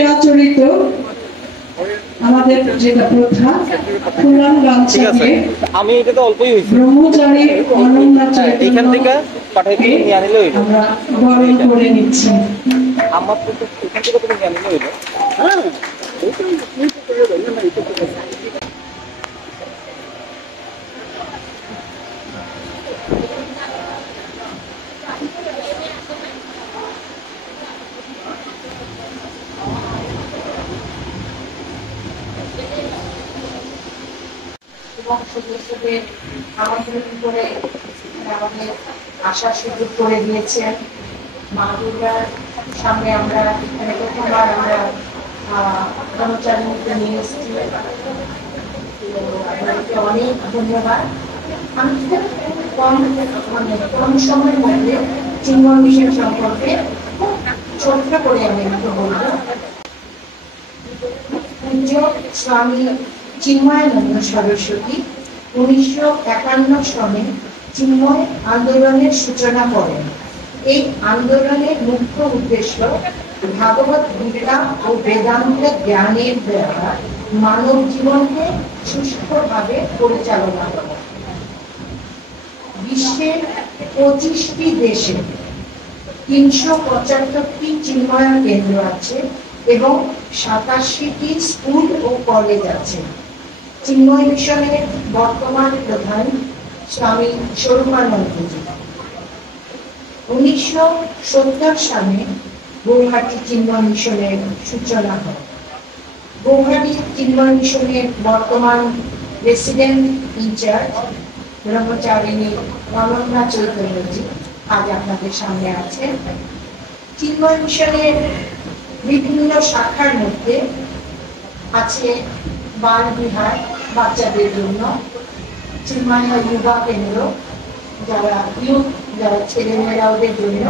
চিরাচরিত আমাদের যেটা প্রথা ফুলান গামছা দিয়ে আমি এটা তো অল্পই হইছে ব্রহ্মচারী অনন্যা এখান থেকে পাঠাইতে নিয়ে আনিলে হইল আমরা বরণ করে নিচ্ছি। আমার তো এখান থেকে তুমি নিয়ে আনিলে হইল। হ্যাঁ সদস্যদের আমন্ত্রণ করে আমাদের আসার সুযোগ করে দিয়েছেন। মা দুর্গার সামনে আমরা এখানে প্রথমবার আমরা কর্মচারীকে নিয়ে এসেছি, আপনাদেরকে অনেক ধন্যবাদ। আমি কম সময়ের মধ্যে চিন্ময় মিশন সম্পর্কে ছোট্ট করে আমি একটু বলব। পূজ্য স্বামী চিন্ময়ানন্দ সরস্বতী 1951 সনে চিন্ময় আন্দোলনের সূচনা করেন। এই আন্দোলনের মুখ্য উদ্দেশ্য ভাগবত গীতা ও বেদান্ত জ্ঞানের দ্বারা মানব জীবনকে সুষ্ঠুভাবে পরিচালনা করা। বিশ্বের 25টি দেশে 375টি চিন্ময় কেন্দ্র আছে এবং 87টি স্কুল ও কলেজ আছে। চিন্ময় মিশনের বর্তমান প্রধান স্বামী স্বরূপানন্দজি। 1970 সালে গৌহাটি চিন্ময় মিশনের সূচনা হয়। গৌহাটি চিন্ময় মিশনের বর্তমান রেসিডেন্ট ইনচার্জ ব্রহ্মচারিণী অনন্যা চৈতন্যজি আজ আপনাদের সামনে আছেন। চিন্ময় মিশনের বিভিন্ন শাখার মধ্যে আছে বাল বিহার বাচ্চাদের জন্য, চিন্ময় যুবা কেন্দ্র যারা ইউথ যারা ছেলেমেয়েরা ওদের জন্য,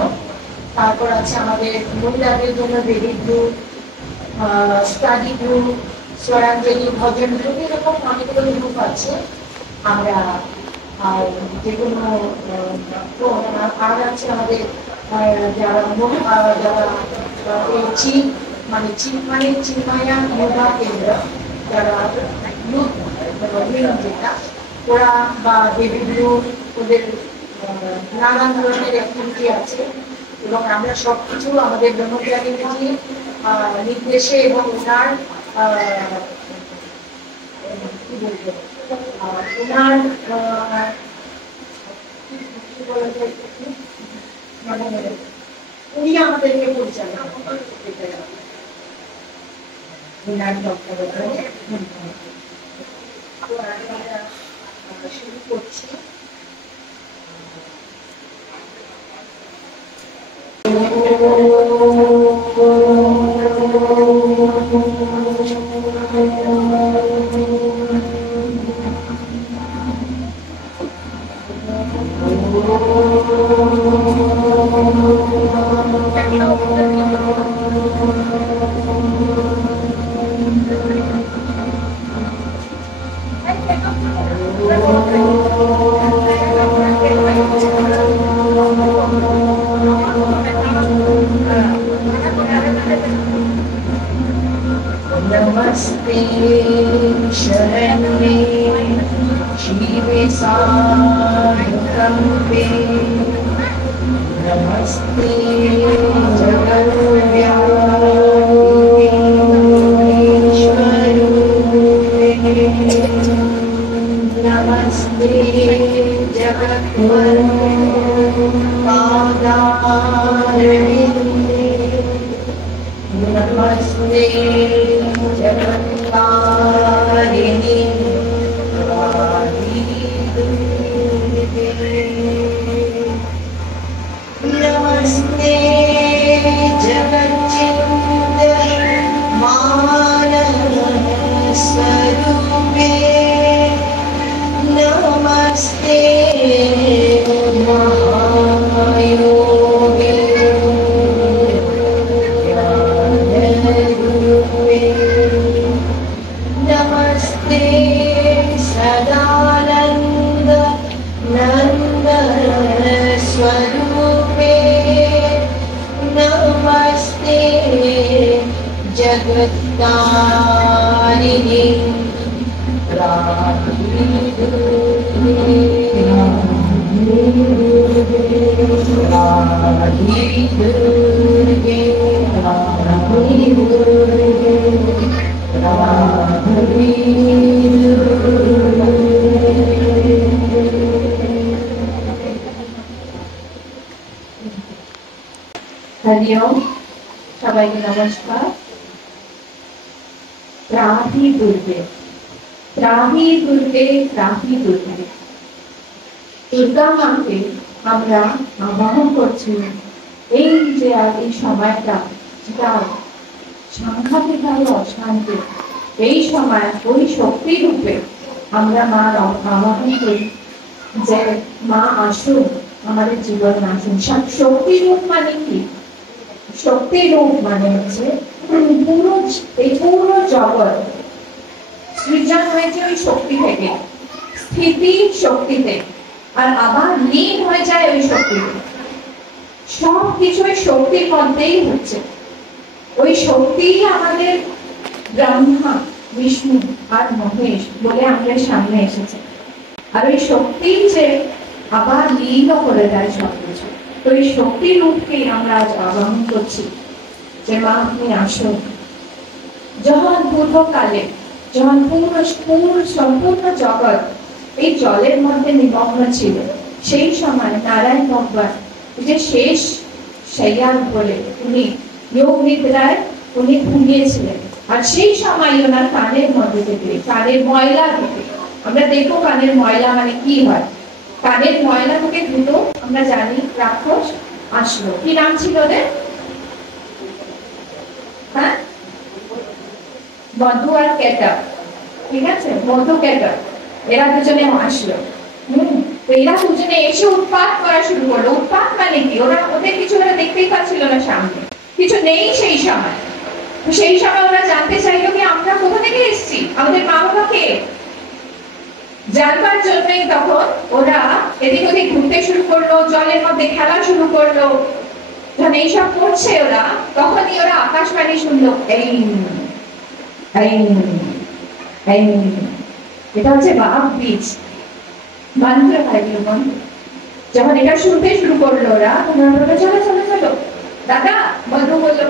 তারপর আছে আমাদের মহিলাদের জন্য বেবি গ্রুপ, স্টাডি গ্রুপ, স্বরাঞ্জলি ভজন গ্রুপ, এরকম অনেকগুলো গ্রুপ আছে। আমরা আর যেগুলো আর আছে আমাদের যারা যারা চিফ মানে চিন্ময়া যোগা কেন্দ্র যারা ইউথ যেটা ওরা বা বেবি গ্রুপ, ওদের নানান ধরনের অ্যাক্টিভিটি আছে এবং আমরা সবকিছু আমাদের ব্রহ্মচারিণীজি নির্দেশে এবং ওনার কি বলবো ওনার মানে উনি আমাদেরকে পরিচালনা ওনার তত্ত্বাবধানে শুরু করছি। नमस्ते शरण्ये शिवे साधुकम्पे नमस्ते जगद्व्यापिनीश्वरूपिणे नमस्ते जगद्गुरो पादारविन्दे नमस्ते जगत्कारिणी नमस्ते जगच्चिन्त मानव स्वरूपे नमस्ते महायोगे नमस्ते सदानंद नंद स्वरूपे नमस्ते जग जगत्तारिणी राधे दुर्गे हरिओम सबाइके नमस्कार। त्राही दुर्गे त्राही दुर्गे त्राही दुर्गे दुर्गा माके আমরা আবাহন করছি। এই যে এই সময়টা যেটা সাংঘাতিকভাবে অশান্তি, এই সময় ওই শক্তি রূপে আমরা মার আবাহন করি যে মা আসুন, আমাদের জীবনে আসুন। শক্তি রূপ মানে কি? শক্তি রূপ মানে হচ্ছে এই পুরো জগৎ সৃজন হয়েছে ওই শক্তি থেকে, স্থিতি শক্তিতে, আর আবার লীন হয়ে যায় ওই শক্তিতে। সব কিছু ওই শক্তির মধ্যেই হচ্ছে। ওই শক্তি আমাদের ব্রহ্মা, বিষ্ণু আর মহেশ বলে আমাদের সামনে এসেছে। আর ওই শক্তি যে আবার লীন করে দেয় সবকিছু, তো এই শক্তি রূপকে আমরা আজ আবাহন করছি যে মা আপনি আসুন। যখন পূর্বকালে যখন সম্পূর্ণ জগৎ এই জলের মধ্যে নিমগ্ন ছিল, সেই সময় নারায়ণ ভগবান যে শেষ শয্যার উপরে উনি যোগ নিদ্রায় উনি ঘুমিয়েছিলেন। আর সেই সময় ওনার কানের মধ্যে থেকে, কানের ময়লা থেকে, আমরা দেখো কানের ময়লা মানে কি হয়, কানের ময়লা থেকে দুটো আমরা জানি রাক্ষস আসলো। কি নাম ছিল ওদের? হ্যাঁ, মধু আর কেটা, ঠিক আছে, মধু কেটা, এরা দুজনে আসলো। এরা দুজনে এসে উৎপাত করা শুরু করলো। উৎপাত মানে কি? ওদের কিছু ওরা দেখতেই পাচ্ছিল না, সামনে কিছু নেই সেই সময়। সেই সময় ওরা জানতে চাইলো কি আমরা কোথা থেকে এসেছি, আমাদের মা বাবাকে জানবার জন্যই তখন ওরা এদিক ওদিক ঘুরতে শুরু করলো, জলের মধ্যে খেলা শুরু করলো। যখন এইসব করছে ওরা, তখনই ওরা আকাশবাণী শুনলো, এটা হচ্ছে বাঘ বীজ মন্ত্র হয়। যখন এটা শুনতে শুরু করলো ওরা বললো চলো চলো চলো। দাদা মধু বললো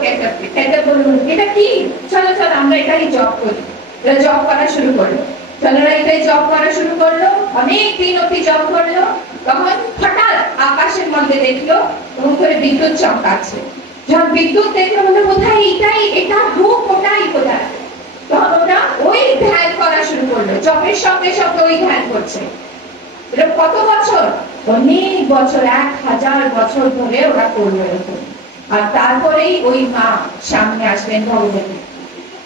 কেটা বললো এটা কি, চলো চলো আমরা এটাই জব করি। এরা জব করা শুরু করলো। চলোরা এটাই জব করা শুরু করলো, অনেক দিন অব্দি জব করলো। তখন হঠাৎ আকাশের মধ্যে দেখলো এবং করে বিদ্যুৎ চমকাচ্ছে। যখন বিদ্যুৎ দেখলো বললো কোথায় এটাই, এটা রূপ ওটাই কোথায়। তখন ওরা ওই ধ্যান করা শুরু করলো, জবের সঙ্গে সঙ্গে ওই ধ্যান করছে। এটা কত বছর? অনেক বছর, 1000 বছর ধরে ওরা করলো এরকম। আর তারপরেই ওই মা সামনে আসলেন, ভগবতী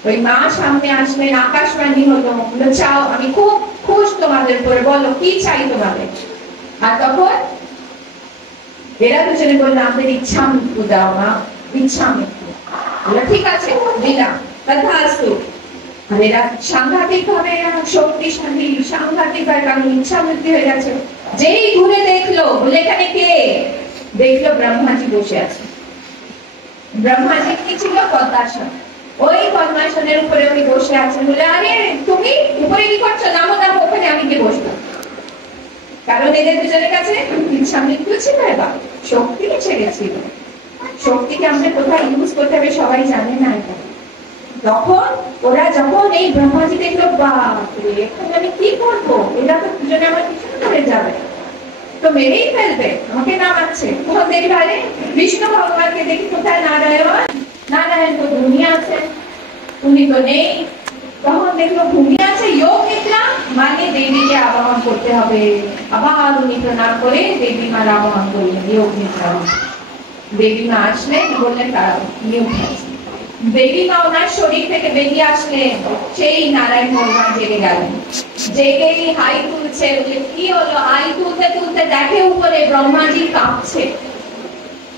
ওই মা সামনে আসলেন। আকাশবাণী হলো, চাও, আমি খুব খুশ তোমাদের উপরে, বলো কি চাই তোমাদের। আর তখন এরা দুজনে বললো আমাদের ইচ্ছা মৃত্যু দাও না, ইচ্ছা মৃত্যু। ঠিক আছে দিলাম, তথাস্তু। আর এরা সাংঘাতিক ভাবে শক্তিশালী, সাংঘাতিক ভাবে, কারণ ইচ্ছা মৃত্যু হয়ে গেছে। যেই ঘুরে দেখলো, বলে এখানে কে? দেখলো ব্রহ্মাজি বসে আছে। ব্রহ্মাজি কি ছিল? পদ্মাসন। ওই পদ্মাসনের উপরে উনি বসে আছেন। বলে আরে তুমি উপরে কি করছো, নামো নামো, ওখানে আমি গিয়ে বসবো। কারণ এদের দুজনের কাছে ইচ্ছা মৃত্যু ছিল, এবার শক্তি এসে গেছিল। শক্তিকে আমাদের কোথায় ইউজ করতে হবে সবাই জানে না এটা। তখন ওরা যখন এই ব্রহ্মাজি দেখলো, বাপরে এখন আমি কি করবো, এরা তো দুজনে আমার কিছু করে যাবে, তো মেরেই ফেলবে, আমাকে নামাচ্ছে। তখন দেখি আরে বিষ্ণু ভগবানকে দেখি কোথায় নারায়ণ, নারায়ণ তো ঘুমিয়ে আছে, উনি তো নেই। তখন দেখলো ঘুমিয়ে আছে, যোগ নিদ্রা মানে দেবীকে আবাহন করতে হবে। আবার উনি প্রণাম করে দেবী মার আবাহন করলেন, যোগ নিদ্রা। দেবী মা আসলেন, বললেন তারা নিয়োগ আছে। দেবী মা ওনার শরীর থেকে বেরিয়ে আসলেন, সেই নারায়ণ ভগবান জেগে গেলেন। জেগেই হাই তুলছে। কি হলো? হাই তুলতে তুলতে দেখে উপরে ব্রহ্মাজি কাঁপছে,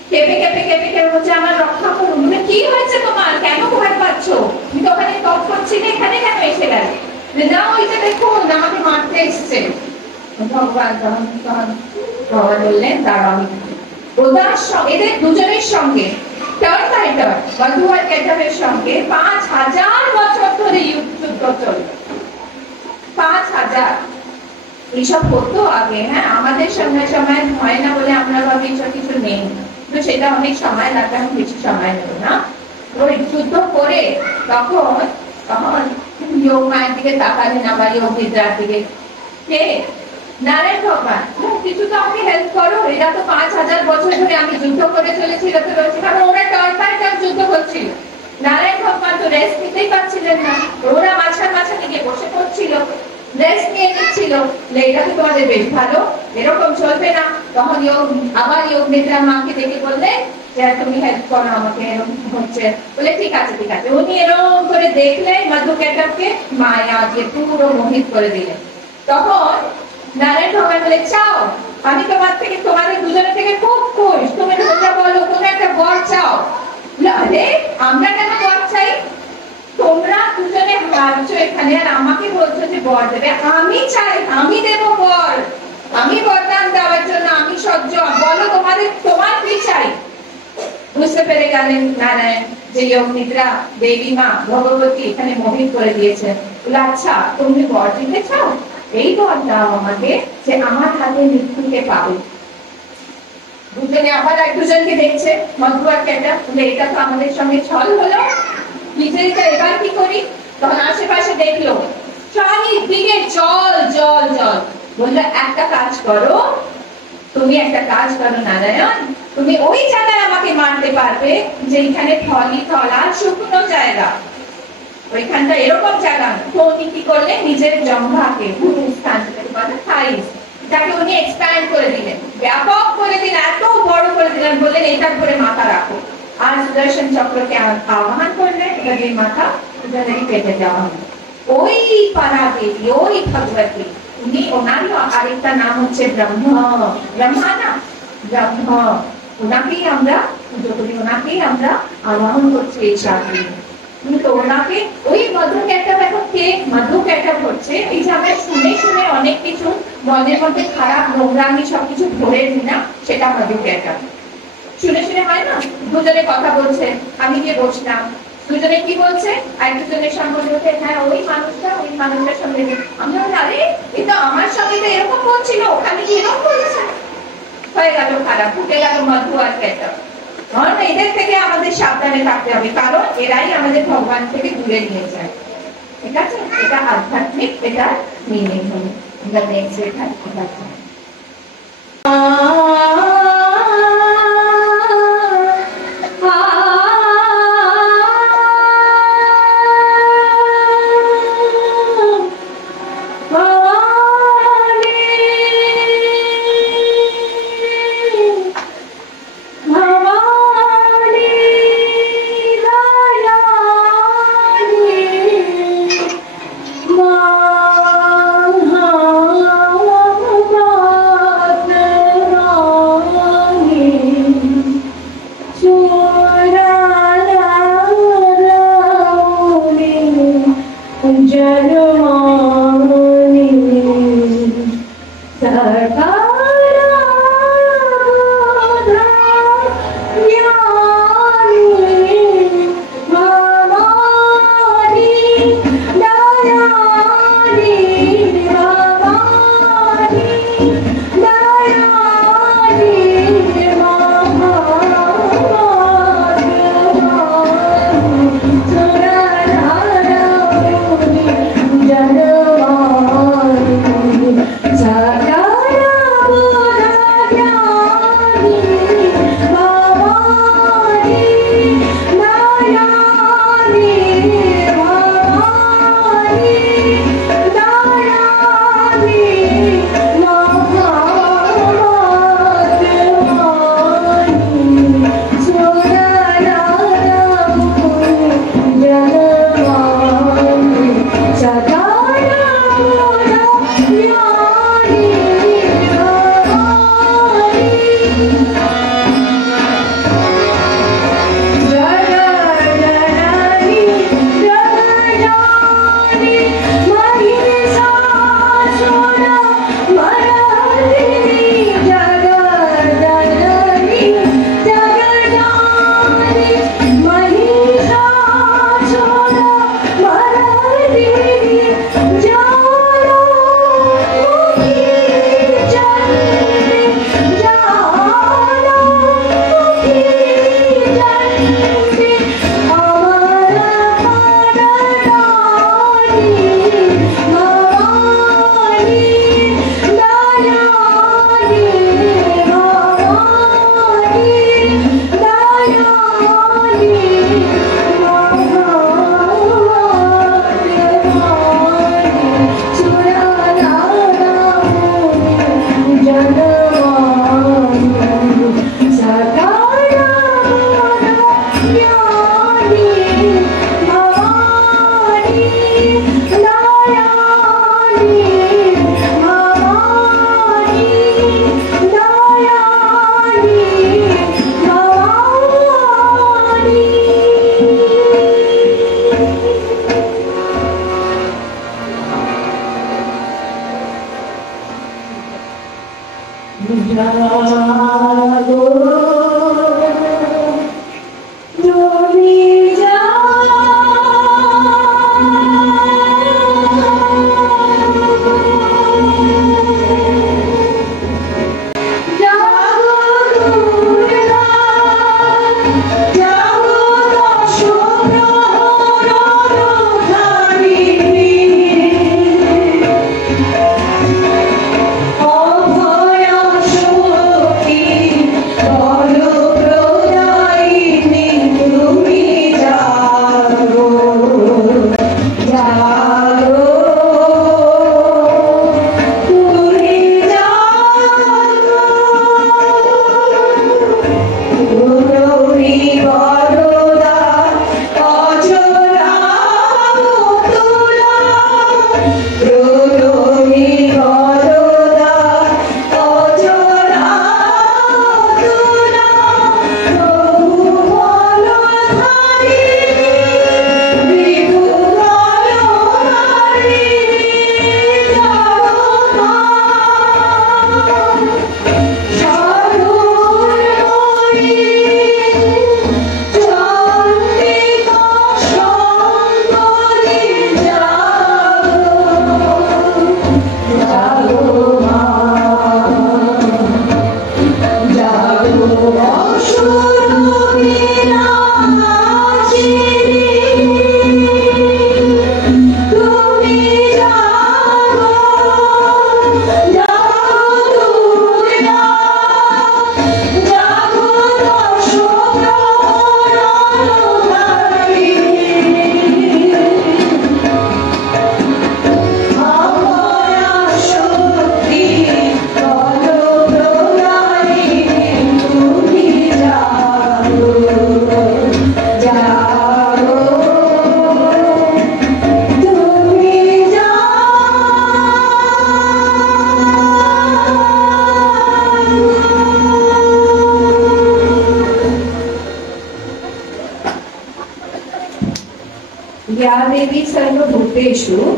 কেঁপে কেঁপে কেঁপে কেঁপে বলছে আমার রক্ষা করুন। কি হয়েছে তোমার, কেন ভয় পাচ্ছ? তুমি তো ওখানে তপ করছিলে, এখানে কেন এসে গেলে? না ওই যে দেখুন আমাকে মারতে এসছে। ভগবান তখন বললেন দাঁড়াও, এদের দুজনের সঙ্গে টার্ন বাই টার্ন মধু আর কেশবের সঙ্গে 5000 বছর ধরে যুদ্ধ চলল। 5000 এইসব হতো আগে। হ্যাঁ, আমাদের সময় সময় হয় না বলে আমরা ভাবি এইসব কিছু নেই, তো সেটা অনেক সময় লাগবে, আমি বেশি সময় নেব না। ওই যুদ্ধ করে তখন তখন যোগ মায়ের দিকে তাকালেন, আবার যোগ নিদ্রার দিকে, কে? নারায়ণ ভগবান, কিছু তো আমাকে হেল্প করো, এরা তো 5000 বছর ধরে আমি যুদ্ধ করে চলেছি, তো রয়েছে, কারণ ওরা টার্ন বাই টার্ন যুদ্ধ করছিল। নারায়ণ ভগবান তো রেস্ট নিতেই পারছিলেন না, ওরা মাঝখানে গিয়ে বসে পড়ছিল, রেস্ট নিয়ে নিচ্ছিল। এটা তো তোমাদের বেশ ভালো, এরকম চলবে না। তখন আবার যোগ নিদ্রা মাকে ডেকে বললেন যে তুমি হেল্প করো আমাকে, এরকম হচ্ছে বলে ঠিক আছে ঠিক আছে। উনি এরকম করে দেখলেন মধু কেশবকে, মায়া দিয়ে পুরো মোহিত করে দিলেন। তখন নারায়ণ ভগবান বলে চাও, আমি তোমাদের দুজনের থেকে খুব খুশ, তুমি তোমরা বলো তুমি একটা বর চাও। আরে আমরা কেন বর চাই? তোমরা দুজনে ভাবছো এখানে আর আমাকে বলছো যে বর দেবে। আমি চাই, আমি দেব বর, আমি বরদান দেওয়ার জন্য আমি সহ্য। বলো তোমার কি চাই? বুঝতে পেরে গেলেন নারায়ণ যে যোগ নিদ্রা দেবী মা ভগবতী এখানে মোহিত করে দিয়েছেন। বলে আচ্ছা তুমি বর দিতে চাও, এই বর দাও আমাকে যে আমার হাতে মৃত্যুকে পাবে। দুজনে আবার এক দুজনকে দেখছে, মধু আর কেশব, বলে এটা তো আমাদের সঙ্গে ছল হলো, নিজেরা এবার কি করি? তখন আশেপাশে দেখলো চারিদিকে জল জল জল। বললো একটা কাজ করো, তুমি একটা কাজ করো নারায়ণ, তুমি ওই জায়গায় আমাকে মারতে পারবে যেখানে থলি থলা শুকনো জায়গা, ওইখানটা এরকম জায়গা। তো উনি কি করলেন, নিজের জঙ্ঘাকে তাকে উনি এক্সপ্যান্ড করে দিলেন, ব্যাপক করে দিলেন, এত বড় করে দিলেন, বললেন এটার উপরে মাথা রাখো। আর সুদর্শন চক্রকে আহ্বান করলেন, এবার মাথা সুদর্শনই পেটে দেওয়া হলো। ওই পারা দেবী, ওই ভগবতী, উনি ওনারই আরেকটা নাম হচ্ছে ব্রহ্মা না, ব্রহ্মা, ওনাকেই আমরা পুজো করি, ওনাকেই আমরা আহ্বান করছি এই সাথে। কিন্তু ওনাকে ওই মধু কেশব, এখন কে মধু কেশব হচ্ছে, এই যে আমরা শুনে শুনে অনেক কিছু মনের মধ্যে খারাপ নোংরামি সবকিছু ধরে নি না, সেটা মধু কেশব। শুনে শুনে হয় না, দুজনে কথা বলছে, আমি গিয়ে বসলাম, দুজনে কি বলছে, আর দুজনের সঙ্গে বলছে হ্যাঁ ওই মানুষটার সঙ্গে আমি আরে এটা আমার সঙ্গে তো এরকম বলছিল, ওখানে কি এরকম বলছে, হয়ে গেল খারাপ, ঢুকে গেল মধু আর কেশব। এদের থেকে আমাদের সাবধানে থাকতে হবে, কারণ এরাই আমাদের ভগবান থেকে দূরে নিয়ে যায়। ঠিক আছে, এটা আধ্যাত্মিক, এটা মিনিং হলো। নেক্সট এখানে ঠিক আছে। Ma জাগো তুমি या देवी सर्वभूतेषु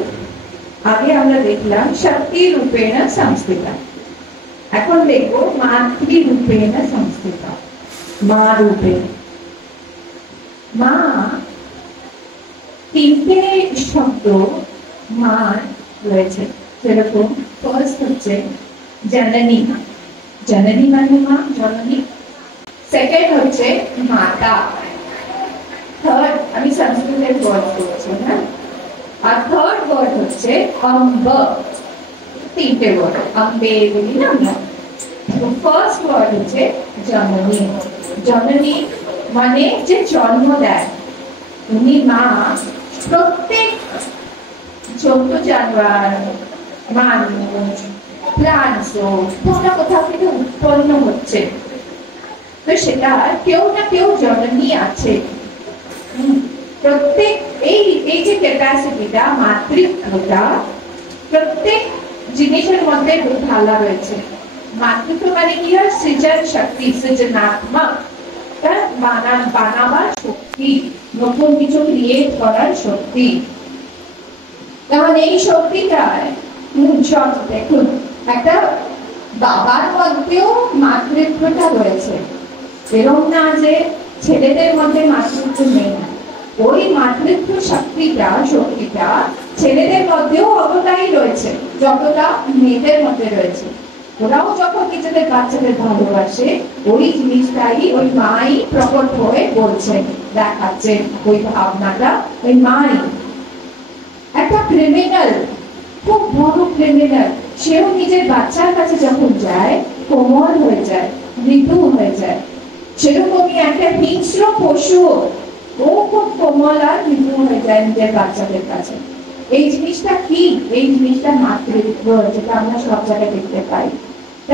आगे আমরা দেখলাম শক্তি রূপেণ সংস্থিতা এখন দেখব মাতৃ রূপেণ সংস্থিতা মা রূপে মা তিনটে শব্দ মা রয়েছে যেরকম ফার্স্ট হচ্ছে জননী জননী মানে মা জননী সেকেন্ড হচ্ছে মাতা थर्ड আমি সংস্কৃতের ওয়ার্ড বলছি না আর থার্ড ওয়ার্ড হচ্ছে অম্ব তিনটে ওয়ার্ড অম্বে বলি না আমরা তো ফার্স্ট ওয়ার্ড হচ্ছে জননী জননী মানে যে জন্ম দেয় উনি মা প্রত্যেক ছোট জানোয়ার মানুষ প্লান্টস কোথাও কোথাও থেকে উৎপন্ন হচ্ছে তো সেটা কেউ না কেউ জননী আছে প্রত্যেক এই এই যে ক্যাপাসিটিটা মাতৃত্বটা প্রত্যেক জিনিসের মধ্যে ঢালা রয়েছে মাতৃত্ব মানে কি হয় সৃজন শক্তি সৃজনাত্মক তার বানাবার শক্তি নতুন কিছু ক্রিয়েট করার শক্তি তখন এই শক্তিটা সব দেখুন একটা বাবার মধ্যেও মাতৃত্বটা রয়েছে এরকম না যে ছেলেদের মধ্যে মাতৃত্ব নেই ওই মাতৃত্ব শক্তিটা ছেলেদের মধ্যেও অতটাই রয়েছে যতটা মেয়েদের মধ্যে রয়েছে ওরাও যখন নিজেদের বাচ্চাদের ভালোবাসে ওই জিনিসটাই ওই মাই প্রকট হয়ে বলছে দেখাচ্ছে ওই ভাবনাটা ওই মাই একটা ক্রিমিনাল খুব বড় ক্রিমিনাল সেও নিজের বাচ্চার কাছে যখন যায় কোমল হয়ে যায় মৃদু হয়ে যায় সেরকমই একটা হিংস্র পশু ও খুব কোমল আর মৃদু হয়ে যায় নিজের বাচ্চাদের কাছে এই জিনিসটা কি এই জিনিসটা মাতৃত্ব যেটা আমরা সব জায়গায় দেখতে পাই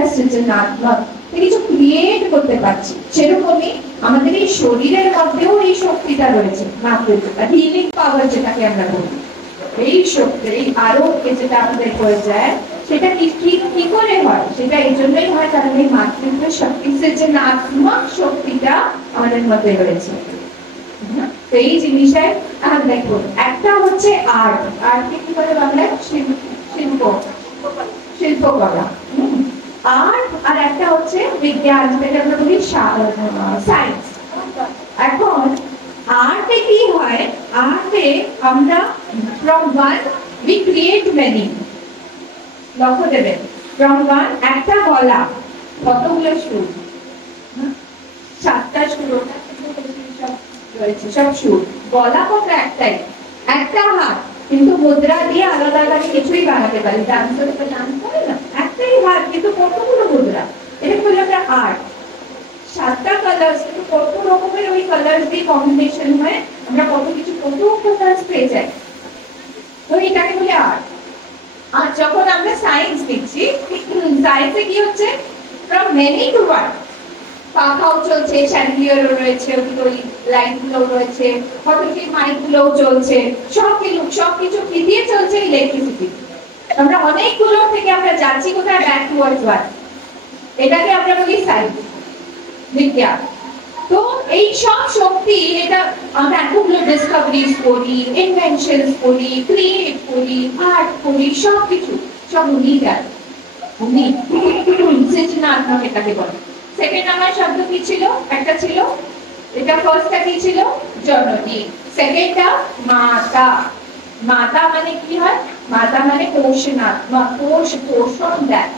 সৃজনাত্মক কিছু ক্রিয়েট করতে পারছি সেরকমই আমাদের এই শরীরের মধ্যেও এই শক্তিটা রয়েছে মাতৃত্বটা হিলিং পাওয়ার যেটাকে আমরা বলি এই শক্তি এই আরোগ্য যেটা আমাদের হয়ে যায় সেটা কি করে হয় সেটা এই জন্যই হয় কারণ এই মাতৃত্ব শক্তি সৃজনাত্মক শক্তিটা আমাদের মধ্যে রয়েছে তো এই জিনিসটাই দেখুন একটা হচ্ছে আর্ট কি বলে বাংলায় শিল্পকলা আর্ট আর একটা হচ্ছে বিজ্ঞান, যেটা আমরা বলি সায়েন্স। এখন আর্টে কি হয়, আর্টে আমরা from one we create many. লক্ষ্য দেবেন, ফ্রম ওয়ান একটা গলা, কতগুলো সুর, 7টা সুর রয়েছে, সব সুর। গলা কত? একটাই, একটা হাত, কিন্তু মুদ্রা দিয়ে আলাদা আলাদা কিছুই বানাতে পারি। ডান্সার তো ডান্স করে না, একটাই হাত কিন্তু কতগুলো মুদ্রা। এটা হলো একটা আর্ট। 7টা কালার্স, কিন্তু কত রকমের ওই কালার্স দিয়ে কম্বিনেশন হয়, আমরা কত কিছু, কত কালার্স পেয়ে যাই। তো এটাকে বলে আর্ট। আর যখন আমরা সায়েন্স দিচ্ছি, সায়েন্সে কি হচ্ছে, ফ্রম মেনি টু ওয়ান। পাখাও চলছে, শ্যান্ডিলিয়ারও রয়েছে, ওই লাইট গুলো রয়েছে, হয়তো মাইক গুলোও চলছে, সবকিছু কি দিয়ে চলছে? ইলেকট্রিসিটি। আমরা অনেকগুলো থেকে আমরা যাচ্ছি কোথায়? Back towards one. এটাকে আমরা বলি সায়েন্স, বিজ্ঞান। তো এই সব শক্তি, এটা আমরা এতগুলো ডিসকভারিজ করি, ইনভেনশনস করি, ক্রিয়েট করি, আর্ট করি, সবকিছু সব উনি দেন। উনি সৃজনাত্মক এটাকে বলে। সেকেন্ড আমার শব্দ কি ছিল? একটা ছিল, এটা ফার্স্টটা কি ছিল? জননী। সেকেন্ডটা মাতা। মাতা মানে কি হয়? মাতা মানে পোষণাত্মক, পোষণ দেয়,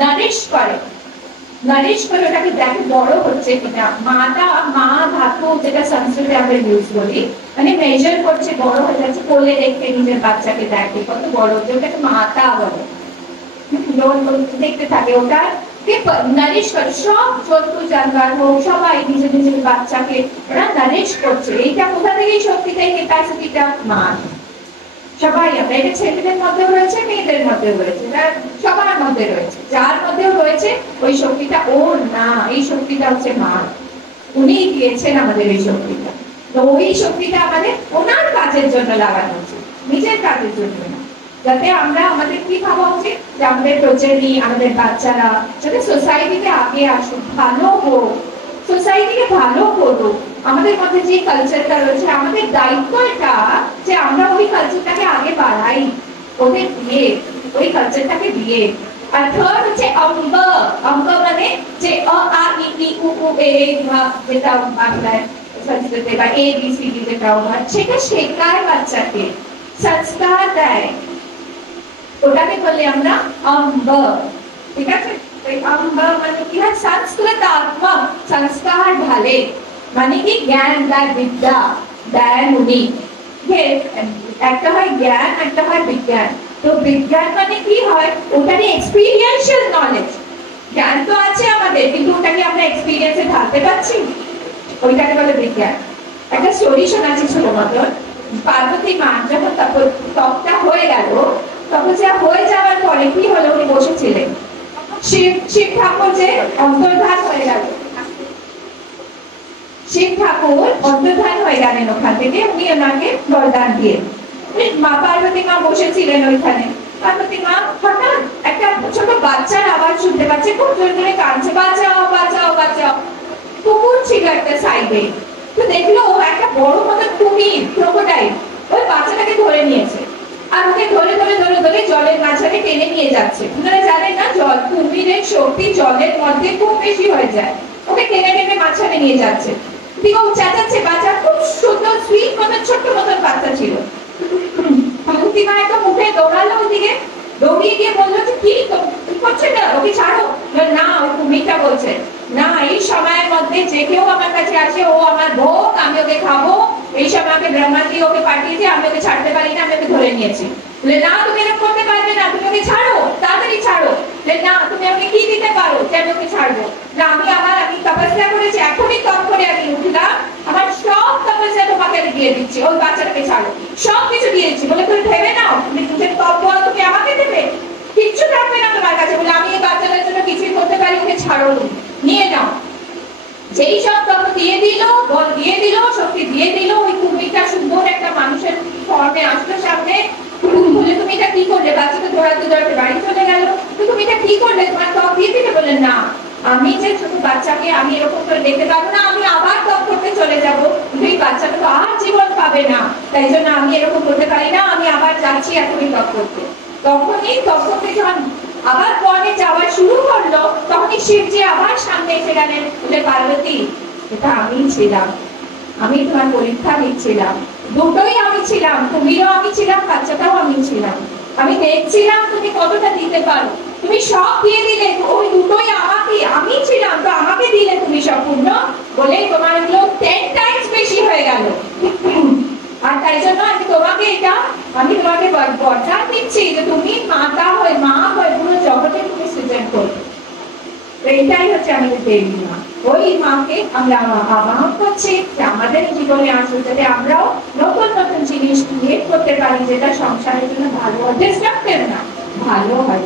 নারিশ করে, নারিশ করে ওটাকে দেখে বড় হচ্ছে কিনা। মাতা, মা ধাতু যেটা সংস্কৃতে আমরা ইউজ করি, মানে মেজার করছে, বড় হয়ে যাচ্ছে, কোলে রেখে নিজের বাচ্চাকে দেখে কত বড় হচ্ছে, ওটাকে মাতা বলে। দেখতে থাকে, ওটা নারিশ করে। সব জন্তু জানোয়ার হোক, সবাই নিজের নিজের বাচ্চাকে ওরা নারিশ করছে। এইটা কোথা থেকে শক্তিটা, ক্যাপাসিটিটা? মা। সবাই আমরা, এটা ছেলেদের মধ্যেও রয়েছে, মেয়েদের মধ্যেও রয়েছে, সবার মধ্যে রয়েছে, যার মধ্যেও রয়েছে ওই শক্তিটা। ওর না, এই শক্তিটা হচ্ছে মা, উনি দিয়েছেন আমাদের এই শক্তিটা। তো ওই শক্তিটা আমাদের ওনার কাজের জন্য লাগানো উচিত, নিজের কাজের জন্য না। যাতে আমরা, আমাদের কি ভাবা উচিত, যে আমাদের প্রজন্মী, আমাদের বাচ্চারা যাতে সোসাইটিতে আগে আসুক, ভালো হোক, সোসাইটিকে ভালো করুক। আমাদের মধ্যে যে কালচারটা রয়েছে, আমাদের দায়িত্ব এটা যে আমরা ওই কালচারটাকে আগে বাড়াই, ওদের দিয়ে, ওই কালচারটাকে দিয়ে। আর থার্ড হচ্ছে অঙ্গ। অঙ্গ মানে যে অ আ ই ই উ উ এ এ যেটা বাংলায় সংস্কৃতে বা এ বি সি ডি যেটা হয়, সেটা শেখায় বাচ্চাকে, সংস্কার দেয়, ওটাকে বলে আমরা অঙ্গ। ঠিক আছে? অঙ্গ মানে কি হয়? সংস্কৃতাত্মক, সংস্কার ঢালে, মানে কি জ্ঞান দেয়, বিদ্যা দেন উনি। একটা হয় জ্ঞান, একটা হয় বিজ্ঞান। তো বিজ্ঞান মানে কি হয়? ওটারই এক্সপেরিয়েন্সিয়াল নলেজ। জ্ঞান তো আছে আমাদের, কিন্তু ওটাকে আমরা এক্সপেরিয়েন্সে ঢালতে পারছি, ওইটাকে বলে বিজ্ঞান। একটা স্টোরি শোনাচ্ছি ছোট মতন। পার্বতী মা যখন তপটা হয়ে গেল, তখন যা হয়ে যাওয়ার পরে কি হলো, উনি বসেছিলেন, শিব ঠাকুর যে অন্তর্ধান হয়ে গেল, শিব ঠাকুর অন্তর্ধান হয়ে গেলেন ওখান থেকে, উনি ওনাকে বরদান দিয়ে। মা পার্বতী মা বসেছিলেন ওইখানে। পার্বতী মা হঠাৎ একটা ছোট বাচ্চার আওয়াজ শুনতে পাচ্ছে, খুব জোর করে কাঁদছে, বাঁচাও বাঁচাও বাঁচাও। কুকুর ছিল একটা সাইডে, তো দেখলো একটা বড় মতো কুমির, ক্রোকোডাইল, ওই বাচ্চাটাকে ধরে নিয়েছে, আর ওকে ধরে ধরে ধরে ধরে জলের মাঝখানে টেনে নিয়ে যাচ্ছে। আপনারা জানেন না, জল, কুমিরের শক্তি জলের মধ্যে খুব বেশি হয়ে যায়। ওকে টেনে টেনে মাঝখানে নিয়ে যাচ্ছে, দিকে চেঁচাচ্ছে, বাচ্চা খুব সুন্দর সুইট মতো ছোট্ট মতন বাচ্চা ছিল। পার্বতী মা একটা মুখে দৌড়ালো ওদিকে, দৌড়িয়ে গিয়ে বললো যে কি করছে না, ওকে ছাড়ো। না, ওই কুমিরটা বলছে, না, এই সময়ের মধ্যে যে কেউ আমার কাছে আসে, ও আমার ভোগ, আমি ওকে খাবো, এই সময় আমাকে ব্রহ্মাজি ওকে পাঠিয়েছে, আমি ওকে ছাড়তে পারি না, আমি ওকে ধরে নিয়েছি। বলে না, তুমি এরকম করতে পারবে না, তুমি ওকে ছাড়ো, তাড়াতাড়ি ছাড়ো। না, তুমি আমাকে কি দিতে পারো যে আমি ওকে ছাড়বো? না, আমি তপস্যা করেছি, এখনই তপ করে আমি উঠলাম, আমার সব তপস্যা তোমাকে আমি দিয়ে দিচ্ছি, ওই বাচ্চাটাকে ছাড়ো, সব কিছু দিয়ে দিচ্ছি। বলে তুমি ভেবে নাও, তুমি নিজের তপ বল, তুমি আমাকে দেবে, কিচ্ছু থাকবে না তোমার কাছে। বলে আমি এই বাচ্চাটার জন্য কিছুই করতে পারি, ওকে ছাড়ো, নিয়ে নাও। যেই সব তপ দিয়ে দিল, বল দিয়ে দিল, শক্তি দিয়ে দিল, ওই কুমিরটা সুন্দর একটা মানুষের ফর্মে আসলো সামনে। বলে তুমি এটা কি করলে? বাচ্চাটা দৌড়াতে দৌড়াতে বাড়ি চলে গেল। তো তুমি এটা কি করলে? তোমার তপ দিয়ে দিলে? বলে না, আমি যে ছোট বাচ্চাকে আমি এরকম করে দেখতে পাবো না, আমি আবার তপ করতে চলে যাবো, এই বাচ্চাটা তো আর জীবন পাবে না, তাই জন্য আমি এরকম করতে পারি না, আমি আবার যাচ্ছি এখনই তপ করতে। তখনই তপ করতে যখন আবার বনে যাওয়া শুরু করলো, তখনই শিবজি আবার সামনে এসে গেলেন, বলে পার্বতী এটা আমি ছিলাম, আমি তোমার পরীক্ষা নিচ্ছিলাম, দুটোই আমি ছিলাম, তুমিও আমি ছিলাম, বাচ্চাটাও আমি ছিলাম, আমি দেখছিলাম তুমি কতটা দিতে পারো, তুমি সব দিয়ে দিলে, ওই দুটোই আমাকে, আমি ছিলাম তো আমাকে দিলে তুমি সম্পূর্ণ, বলে তোমার এগুলো 10 টাইমস বেশি হয়ে গেল। আর তাই জন্য আমি তোমাকে বরদান দিচ্ছি যে তুমি মাতা হয়ে, মা হয়ে পুরো জগতে তুমি সৃজন করবে। এইটাই হচ্ছে আমাদের দেবী মা। ওই মাকে আমরা আহ্বান করছি যে আমাদের জীবনে আসলে যাতে আমরাও নতুন নতুন জিনিস ক্রিয়েট করতে পারি, যেটা সংসারের জন্য ভালো হয়, ডিস্ট্রাকটিভ না, ভালো হয়।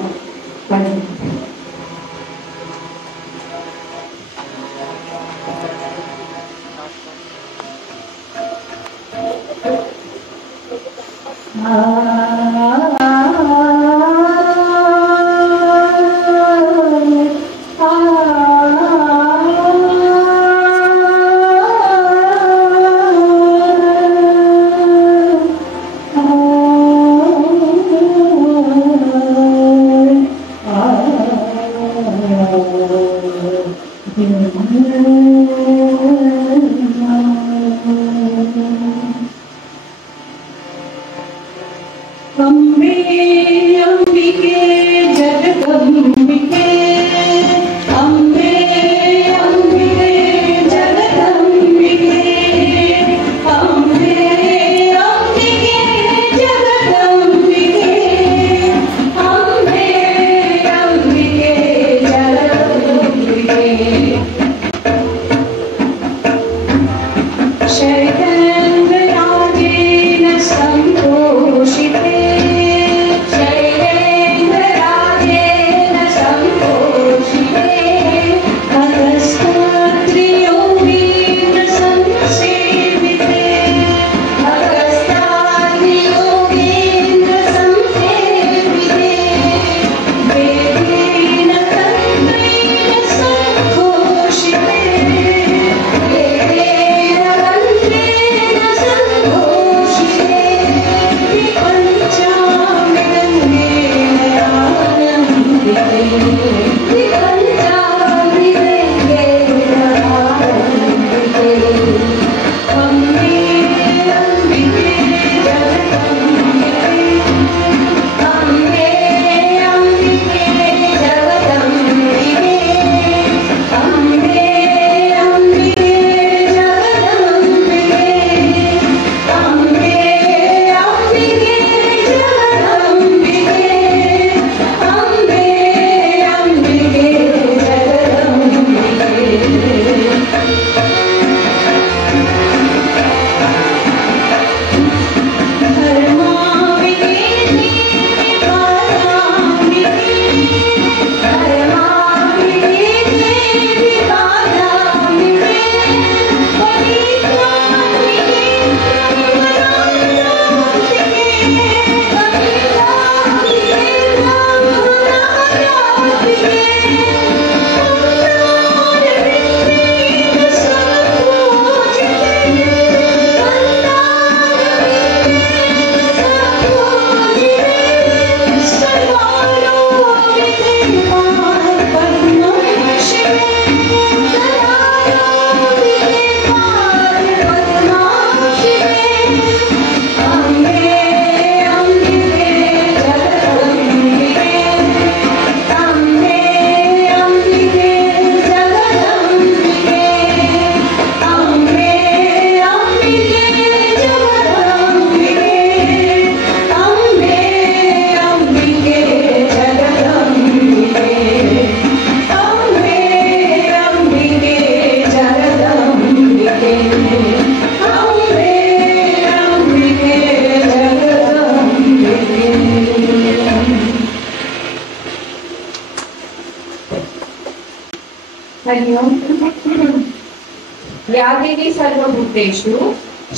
या देवी सर्वभूतेषु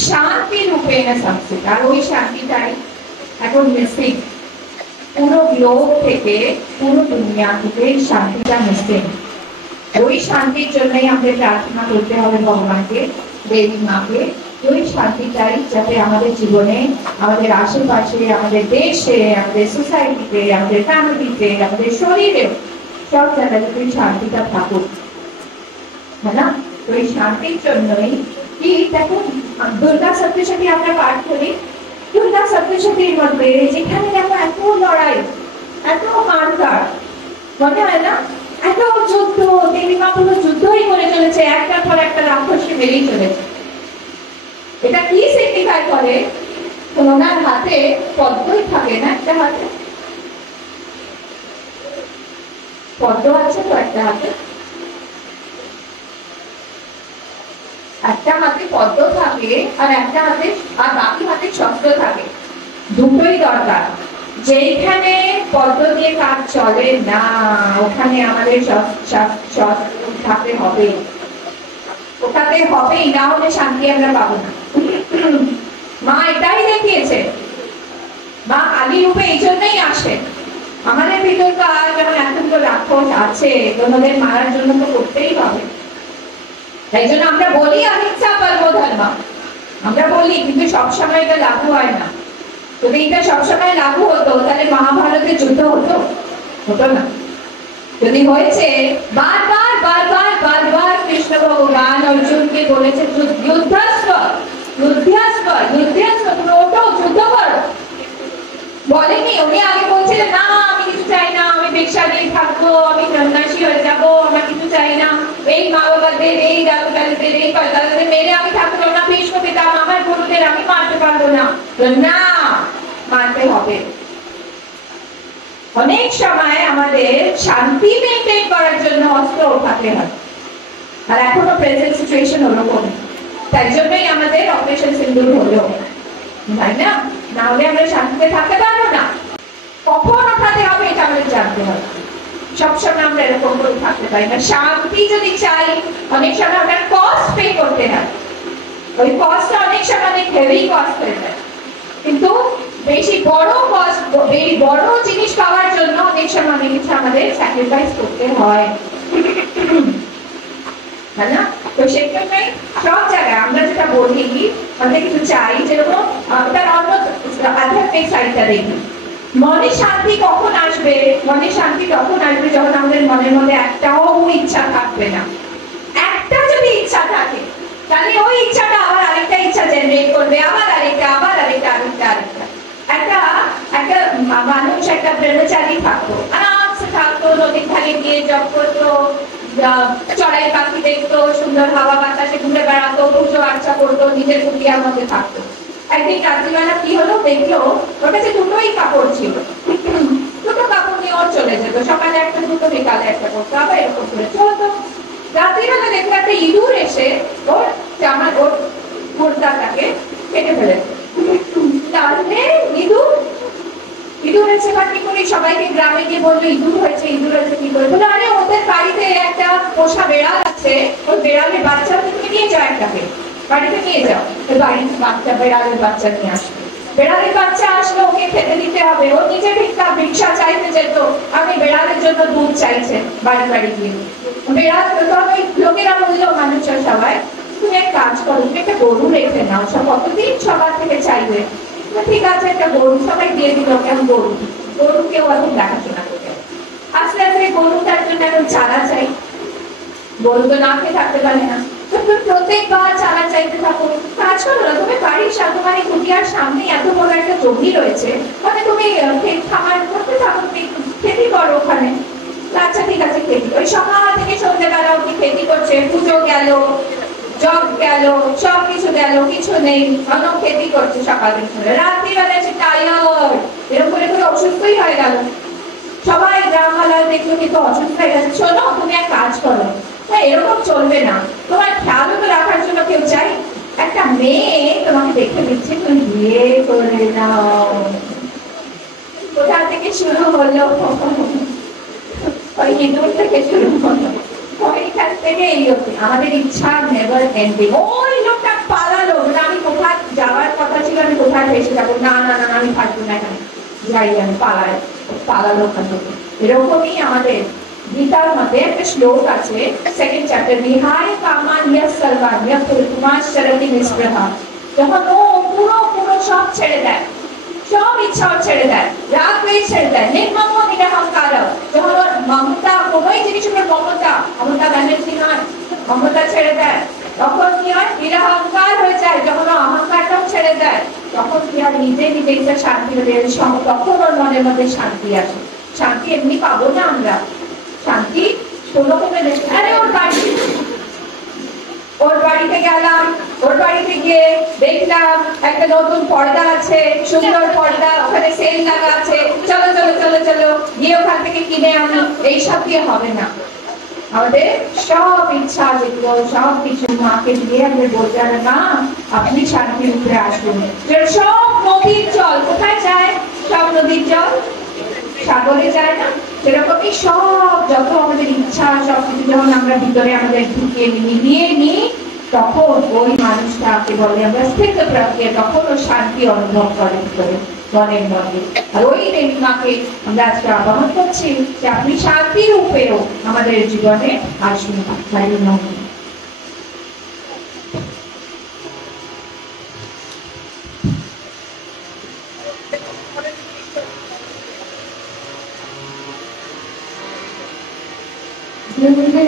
शांति रूपेण संस्थिता। আর ওই শান্তিটাই এখন মিসিং, পুরো গ্লোব থেকে, পুরো দুনিয়া থেকে শান্তিটা মিসিং। ওই শান্তির জন্যই আমাদের প্রার্থনা করতে হবে ভগবানকে, দেবী মাকে, ওই শান্তি চাই যাতে আমাদের জীবনে, আমাদের আশেপাশে, আমাদের দেশে, আমাদের সোসাইটিতে, আমাদের ফ্যামিলিতে, আমাদের শরীরে, সব জায়গায় ওই শান্তিটা থাকুক, হ্যাঁ না? ওই শান্তির জন্যই কি দেখো, দুর্গা সপ্তশতী আমরা পাঠ করি। দুর্গা সপ্তশতীর মধ্যে যেখানে দেখো এত লড়াই, এত মারকাট, মনে হয় না? এত যুদ্ধ, দেবী মা পুরো যুদ্ধই করে চলেছে, একটার পর একটা রাক্ষসকে মেরেই চলেছে। এটা কি সিগনিফাই করে? ওনার হাতে পদ্মই থাকে না, একটা হাতে পদ্ম আছে তো, একটা হাতে পদ্ম থাকে, আর একটা হাতে, আর বাকি হাতে শস্ত্র থাকে। দুটোই দরকার। যেখানে পদ্ম দিয়ে কাজ চলে না, ওখানে আমাদের উঠাতে হবে, ওঠাতে হবেই, না হলে শান্তি আমরা পাবো না। মা এটাই দেখিয়েছে। মা কালী রূপে এই জন্যই আসে। আমাদের ভিতরকার যেমন এখন তো রাক্ষস আছে, তোমাদের মারার জন্য তো করতেই হবে। তাই জন্য আমরা বলি অহিংসা পরমো ধর্ম, আমরা বলি, কিন্তু সবসময় এটা লাগু হয় না। যদি এটা সবসময় লাগু হতো তাহলে মহাভারতের যুদ্ধ হতো? হতো না। যদি হয়েছে, বারবার বারবার বারবার কৃষ্ণ ভগবান অর্জুনকে বলেছে যুদ্ধস্ব যুদ্ধস্ব যুদ্ধস্ব, তুমি ওঠো, যুদ্ধ করো। বলেনি, উনি আগে বলছিলেন না আমি কিছু চাই না, আমি ভিক্ষা নিয়ে থাকবো, আমি সন্ন্যাসী হয়ে যাবো, আমার কিছু চাই না, এই মা বাবাদের, এই দাদু দাদিদের, এই দাদাদের মেরে আমি থাকবো না, ভীষ্ম পিতাম আমার গুরুদের আমি মারতে পারবো না। না, মানতে হবে। অনেক সময় আমাদের শান্তি মেনটেন করার জন্য অস্ত্র ওঠাতে হয়, আর এখনো প্রেজেন্ট সিচুয়েশন ওরকম। তাই জন্যই আমাদের অপারেশন সিন্দুর হলো, তাই না? না হলে আমরা শান্তিতে থাকতে পারবো না। কখন ওঠাতে হবে এটা আমাদের জানতে হবে। সবসময় আমরা এরকম করে থাকতে পারি না। শান্তি যদি চাই, অনেক সময় আমরা কস্ট পে করতে হয়। ওই কস্টটা অনেক সময় অনেক হেভি কস্ট হয়ে যায়, কিন্তু বেশি বড় কস্ট, বড় জিনিস পাওয়ার জন্য অনেক সময় অনেক কিছু আমাদের স্যাক্রিফাইস করতে হয়, তাই না? তো সেই জন্যই সব জায়গায় আমরা যেটা বলি, আমাদের কিছু চাই, যেরকম তার অন্য আধ্যাত্মিক সাইডটা দেখি। মনে শান্তি কখন আসবে? মনে শান্তি তখন আসবে যখন আমাদের মনের মধ্যে একটাও ইচ্ছা থাকবে না। একটা যদি ইচ্ছা থাকে, তাহলে ওই ইচ্ছাটা আবার আরেকটা ইচ্ছা জেনারেট করবে, আবার আরেকটা, আবার আরেকটা, আরেকটা, আরেকটা। একটা মানুষ, একটা ব্রহ্মচারী থাকতো, আরামসে থাকতো, নদীর ধারে গিয়ে জপ করতো, চড়াই পাখি দেখতো, সুন্দর হাওয়া বাতাসে ঘুরে বেড়াতো, পুজো আর্চা করতো, নিজের কুটিয়ার মধ্যে থাকতো। একদিন রাত্রিবেলা কি হলো, দেখলো ওর কাছে দুটোই কাপড় ছিল, দুটো কাপড় নিয়ে ওর চলে যেত, সকালে একটা, দুটো বিকালে একটা করতো, আবার এরকম করে চলতো। রাত্রিবেলা দেখলো একটা ইঁদুর এসে ওর জামা, ওর কুর্তাটাকে কেটে ফেলে। তাহলে ইঁদুর হয়েছে বা কি করে, সবাইকে গ্রামে গিয়ে বললো ইঁদুর হয়েছে, ইঁদুর হয়েছে, কি করে বললো, আরে ওদের বাড়িতে একটা পোষা বেড়াল আছে, ওই বেড়ালের বাচ্চা তুমি নিয়ে যাও, একটাকে বাড়িতে নিয়ে যাও। বাড়িতে বাচ্চা, বেড়ালের বাচ্চা নিয়ে আসবে, বেড়ালের বাচ্চা আসলে ওকে খেতে দিতে হবে। ও নিজে ভিক্ষা চাইতে যেত, আমি বেড়ালের জন্য দুধ চাইছে বাড়ি বাড়ি গিয়ে। বেড়াল ওই লোকেরা বললো, মানুষের সবাই, তুমি এক কাজ করো, তুমি একটা গরু রেখে নাও, সব কতদিন সবার থেকে চাইবে। ঠিক আছে, একটা গরু সবাই দিয়ে দিল। কেমন গরু কেউ এখন দেখাশোনা করবে। আস্তে আস্তে গরুটার জন্য এখন চারা চাই, গরু তো না খেয়ে থাকতে পারে না, প্রত্যেকবার চারা চাইতে থাকো। কাজ করো না, তুমি বাড়ির তোমার কুটিয়ার সামনে এত বড় একটা জমি রয়েছে, মানে তুমি খামার করতে থাকো, তুমি খেতি করো ওখানে। আচ্ছা ঠিক আছে, খেতি। ওই সকাল থেকে সন্ধ্যেবেলা অব্দি খেতি করছে, পুজো গেল, জব গেল, সবকিছু গেল, কিছু নেই, অনেক খেতি করছে সকাল থেকে। রাত্রিবেলা এসে টায়ার্ড, এরকম করে করে অসুস্থই হয়ে গেল। সবাই গ্রামবালা দেখলো কিন্তু অসুস্থ হয়ে গেছে। শোনো, তুমি এক কাজ করো, এরকম চলবে না, তোমার খেয়ালও তো রাখার জন্য কেউ চাই। একটা মেয়ে তোমাকে দেখে দিচ্ছে, তুমি বিয়ে করে নাও। কোথা থেকে শুরু হলো? ওই ইঁদুর থেকে শুরু হলো। ওইখান থেকে এই অবধি আমাদের ইচ্ছা নেভার এন্ডিং। ওই লোকটা পালালো, আমি কোথায় যাওয়ার কথা ছিল, আমি কোথায় ভেসে যাবো, না না না আমি থাকবো না এখানে, যাই আমি পালালো ওখান থেকে। এরকমই আমাদের গীতার মধ্যে একটা শ্লোক আছে, সেকেন্ড চ্যাপ্টার, বিহায় কামান ইয়ঃ সর্বাণি ইয়ঃ পুরুষমাস চরতি নিঃস্পৃহা যখন ও পুরো পুরো সব ছেড়ে দেয়, সব ইচ্ছাও ছেড়ে দেয়, রাগ পেয়ে ছেড়ে দেয়, নির্মম নিরহংকার, যখন ওর মমতা কোনোই জিনিসের মমতা মমতা ব্যানার্জি নয়, মমতা ছেড়ে দেয়, তখন কি হয়? নিরহংকার হয়ে যায়। যখন অহংকারটাও ছেড়ে দেয়, তখন কি হয়? নিজে নিজে একটা শান্তি হয়ে তখন ওর মনের মধ্যে শান্তি আসে। শান্তি এমনি পাবো না আমরা, শান্তি কোনো কোনো দেশে। আরে ওর বাড়িতে গেলাম, ওর বাড়িতে গিয়ে দেখলাম একটা নতুন পর্দা আছে, সুন্দর পর্দা, ওখানে সেল লাগা আছে, চলো চলো চলো চলো গিয়ে ওখান থেকে কিনে আনি। এইসব দিয়ে হবে না। আমাদের সব ইচ্ছা যেগুলো সব কিছু মাকে দিয়ে আমরা বলতে হবে, না আপনি শান্তির উপরে আসবেন। সব নদীর জল কোথায় যায়? সব নদীর জল সাগরে যায় না? সেরকমই সব যত আমাদের ইচ্ছা সব কিছু যখন আমরা ভিতরে আমাদের ঢুকিয়ে মিলিয়ে নিই, তখন ওই মানুষটাকে বলে আমরা স্থিত প্রজ্ঞে, তখন ও শান্তি অনুভব করে ভিতরে মনের মধ্যে। আর ওই দেবী মাকে আমরা আজকে আহ্বান করছি যে আপনি শান্তি রূপেও আমাদের জীবনে আসুন। दुर्गा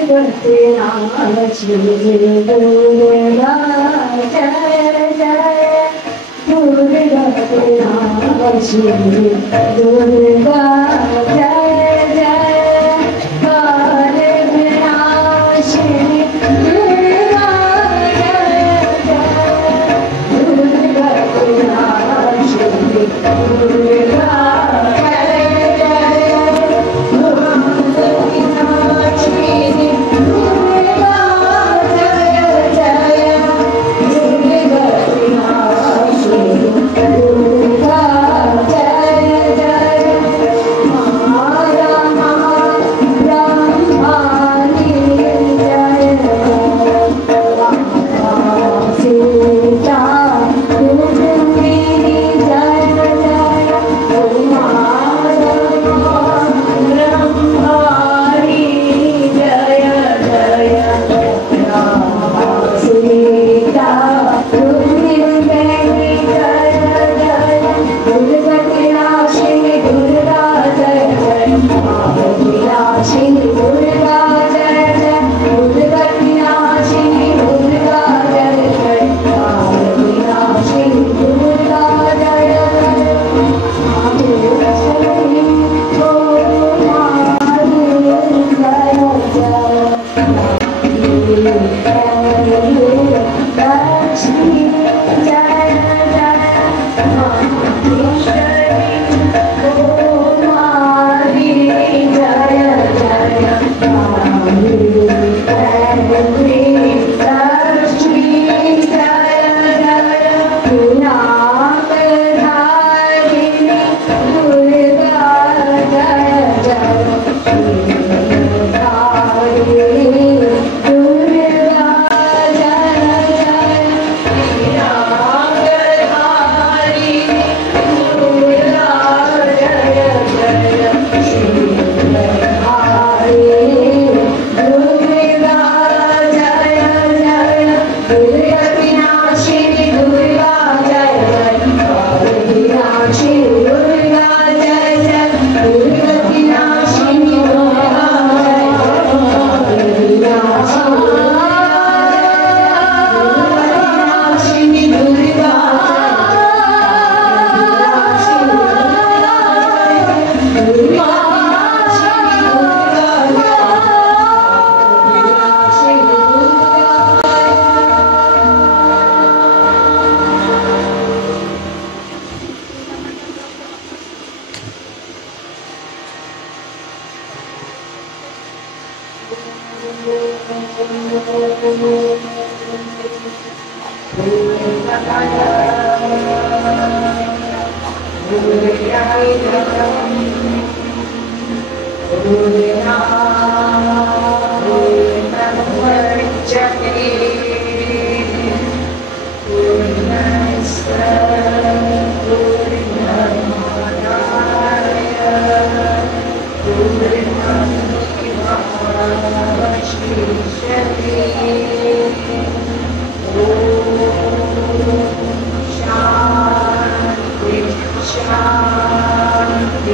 जय Shri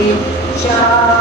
शांति